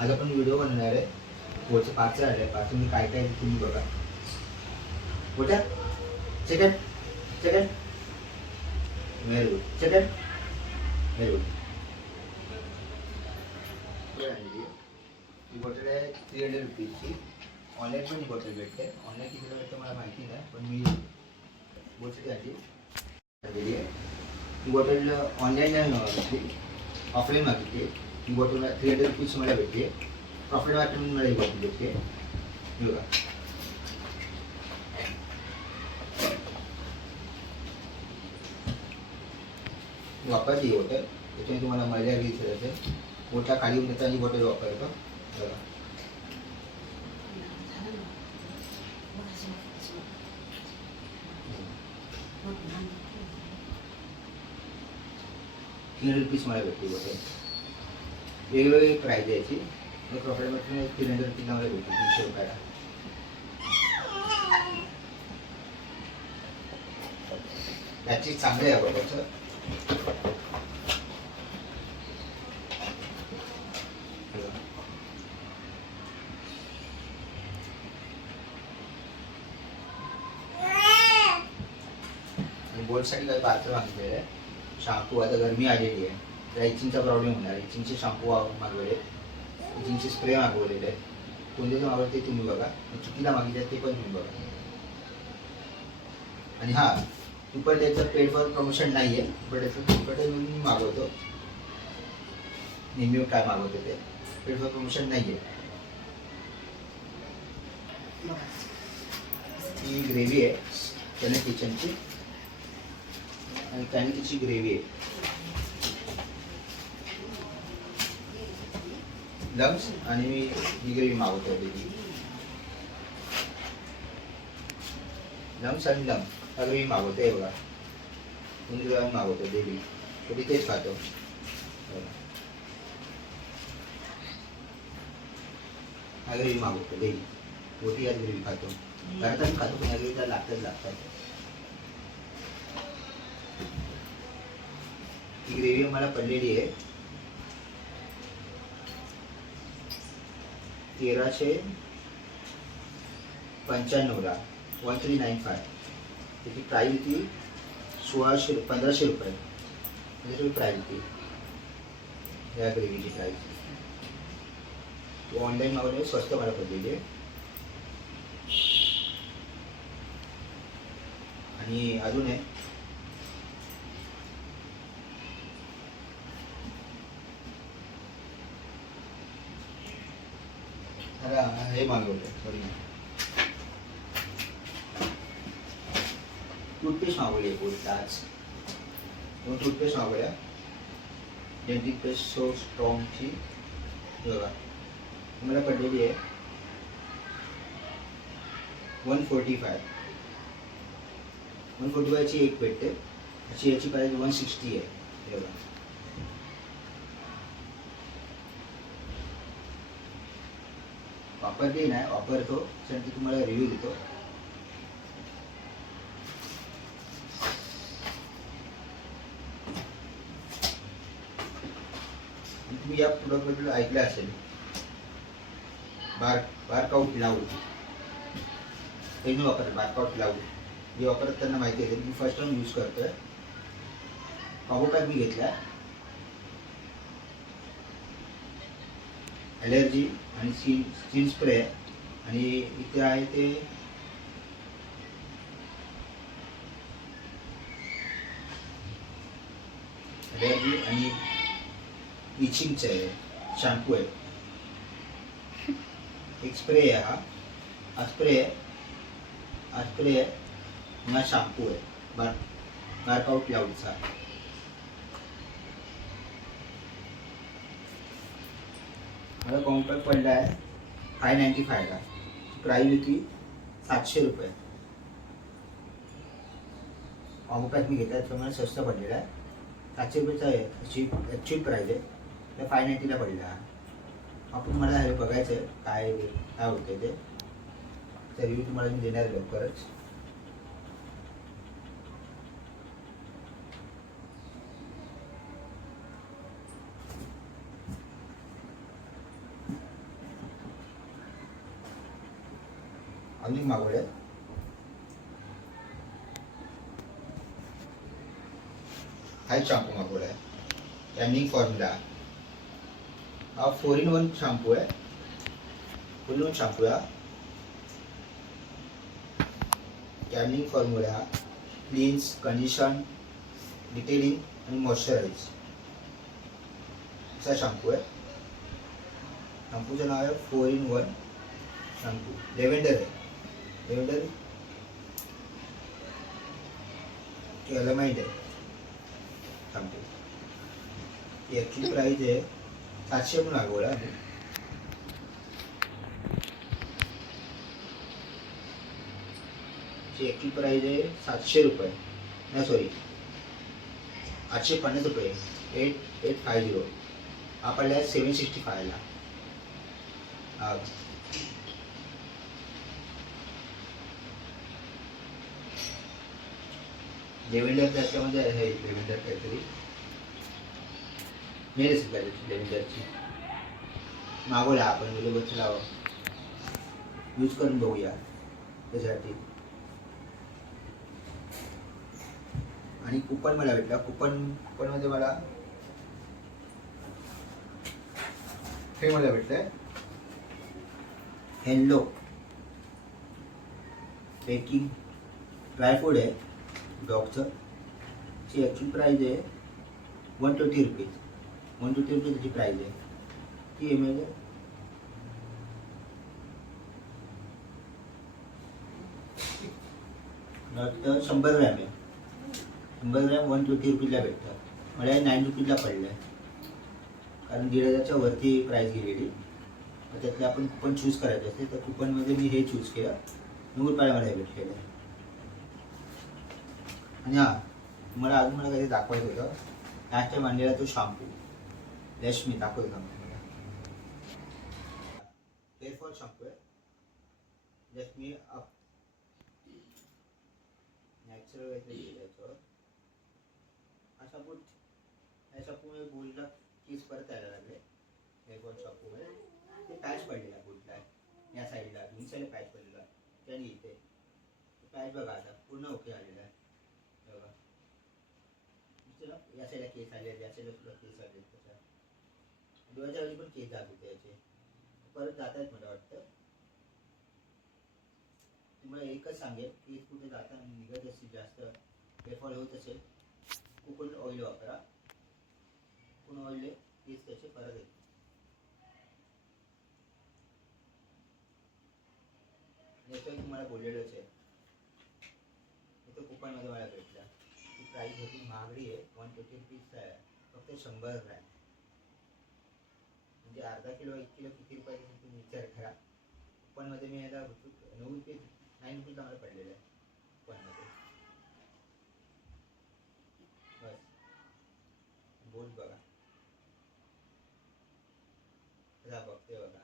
आज आपण व्हिडिओ बनवणार आहे. पुढचं पार्सल आलं आहे. पार्सल काय काय तुम्ही बघा. मोठ्या chicken chicken very good chicken very good. ही बॉटल आहे 300 रुपीजची. ऑनलाईन पण ही बॉटल भेटते. ऑनलाईन किती भेटते मला माहिती नाही, पण मी बॉटल आणली आहे. ही बॉटल ऑनलाईन नाही मागितली, ऑफलाईन मागितली. ही बॉटल 300 रुपीज मला भेटते. प्रॉफिट वाटून मला ही बॉटल भेटते. बघा वापरते ही बॉटल. त्याच्याने तुम्हाला मजा घ्यायची असेल मोठा खाली होऊन त्याचा ही बॉटल वापरतो. बघा ₹300 मला भेटली बॉटल. वेगवेगळी प्राईज आहे याची. प्रॉफिटमध्ये 300 रुपीजला मला भेटली 300 रुपयाला. त्याची चांगली आहे बॉटलचं. बोलसाठी काही पार्सल मागवलेलं आहे. शॅम्पू आता गरमी आलेली आहे तर इचिंगचा प्रॉब्लेम होणार. इचिंगचे शॅम्पू मागवले, इचिंगचे स्प्रे मागवलेले आहे. कोणते मागवले ते तुम्ही बघा. चुकीला मागितले ते पण तुम्ही बघा. आणि हां, तुपट त्याचं पेड फॉर प्रमोशन नाही आहे. बट याचं तुपट मी मागवतो नेहमी. काय मागवतो ते पेड फॉर प्रमोशन नाही आहे. ही ग्रेव्ही आहे त्याने किचनची, आणि त्याने तिची ग्रेव्ही आहे. लम्स आणि मी ही ग्रेव्ही मागवतो त्याची. लम्स आणि लम हा ग्रेव्ही मागवतो आहे बघा. दोन ग्रेव्ही मागवतो डेली. कधी तेच खातो. हा ग्रेव्ही मागवतो डेली. रोटी याच ग्रेव्ही खातो. घरात आम्ही खातो पण या ग्रेव्ही त्याला लागतात. ही ग्रेव्ही मला पडलेली आहे 1395 ला 1395. त्याची प्राईस होती 1500 रुपये. 1500 रुपये प्राईस होती या ग्रेव्हीची प्राईस. ऑनलाईन मागवले स्वस्त मला पडलेली आहे. आणि अजून आहे हे मागवलं सॉरी टूथपेस्ट मागवली बोलत आज. दोन टूथपेस्ट मागवल्या. डेंटिक पेस्ट सो स्ट्रॉंगची बघा मला पडलेली आहे 145. 145ची एक भेटते. याची प्राईस 160 आहे. बघा वापरते नाही, वापरतो त्यासाठी तुम्हाला रिव्ह्यू देतो. तुम्ही या प्रोडक्टबद्दल ऐकलं असेल बारकाउट लावूड. हे मी वापरतो बारकाउट लावूड. हे वापरत त्यांना माहिती आहे. मी फर्स्ट टाइम यूज करतोय. कॉम्बो पॅक मी घेतला. ॲलर्जी आणि स्किन स्प्रे आणि इथे आहे ते ॲलर्जी आणि इचिंगचं आहे. शॅम्पू आहे. एक स्प्रे आहे. हा स्प्रे आहे. हा स्प्रे आहे. हा शॅम्पू आहे बारकाउट लाऊडचा. मला कॉम्पॅक्ट पडला आहे 595ला. प्राईस होती 700 रुपये. कॉम्पॅक्ट मी घेतला त्याच्यामुळे स्वस्त पडलेला आहे. 700 रुपयेचा आहे. ॲक्च्युअल प्राईज आहे. त्या 590ला पडला. आपण मला हे बघायचं आहे काय होतं ते. रिव्ह्यू तुम्हाला मी देणार लवकरच. अजून मागवले हा शॅम्पू मागवला आहे टॅनिंग फॉर्म्युला हा 4 in 1 शॅम्पू आहे 4 in 1 शॅम्पू आहे tanning formula cleans condition detailing आणि मॉइश्चराइज असा शॅम्पू आहे शॅम्पूचं नाव आहे 4 in 1 शॅम्पू लेव्हेंडर आहे लेव्हेंडर कैलामाइड आहे शॅम्पू याची प्राइस आहे 700 म्हणून मागवला आहे याची प्राइस आहे 700 रुपये नाही सॉरी 850 रुपये 8850 हा पडला आहे 765 ला हा लेव्हेंडर त्याच्यामध्ये आहे लेव्हेंडर काहीतरी मेडिसिन पाहिजे लेव्हेंडरची मागवला आपण बरोबर लावा यूज करून बघूया त्याच्यासाठी आणि कुपन मला भेटला कुपनमध्ये मला हे मला भेटलंय हेल्लो बेकिंग ड्रायफ्रूट आहे डॉगचं ची ॲक्च्युअल प्राईज आहे 120 रुपीज 120 रुपीज त्याची प्राईज आहे ती एम एल आहे वाटतं 100 ग्रॅम आहे 100 ग्रॅम 120 रुपीजला भेटतं मला 9 रुपीजला पडलं आहे कारण 1500च्या वरती प्राईस गेलेली तर त्यातले आपण कुपन चूज करायचे असते तर कुपनमध्ये मी हे चूज केलं 9 रुपयाला मला हे भेटलेलं आहे आणि मला अजून काही दाखवायचं होतं लास्ट टाइम आणलेला तो शॅम्पू रश्मी दाखवतो मला हेअर फॉल शॅम्पू आहे रश्मी अप नॅचरल याच्यावर हा शॅम्पू या शॅम्पूमुळे बोलला केस परत यायला लागले हेअर फॉल शॅम्पूमुळे ते पॅच पडलेला बोलला या साईडला दोन साईडला पॅच पडलेला त्याने इथे पॅच बघा आता पूर्ण ओके आलेला आहे या साईडला केस आले या साईडला सुद्धा केस आले त्याच्या डोळ्याच्या वेळी पण केस जात होते याचे परत जात आहेत मला वाटतं तुम्हाला एकच सांगेल केस कुठे जाताना निघत असेल जास्त हेअरफॉल होत असेल कोकोनट ऑइल वापरा कोकोनट ऑइलने केस त्याचे परत येते याच्यावर तुम्हाला बोललेलंच आहे इथं कुपनमध्ये मला भेटला ती प्राईस होती महागडी आहे 120 रुपीजचा आहे फक्त 100 ग्रॅम म्हणजे अर्धा किलो 1 किलो किती रुपयाचे तुम्ही विचार करा कुपनमध्ये मी याला 9 रुपये 9 रुपीजला मला पडलेलं आहे कुपनमध्ये बस बोल बघा बघते बघा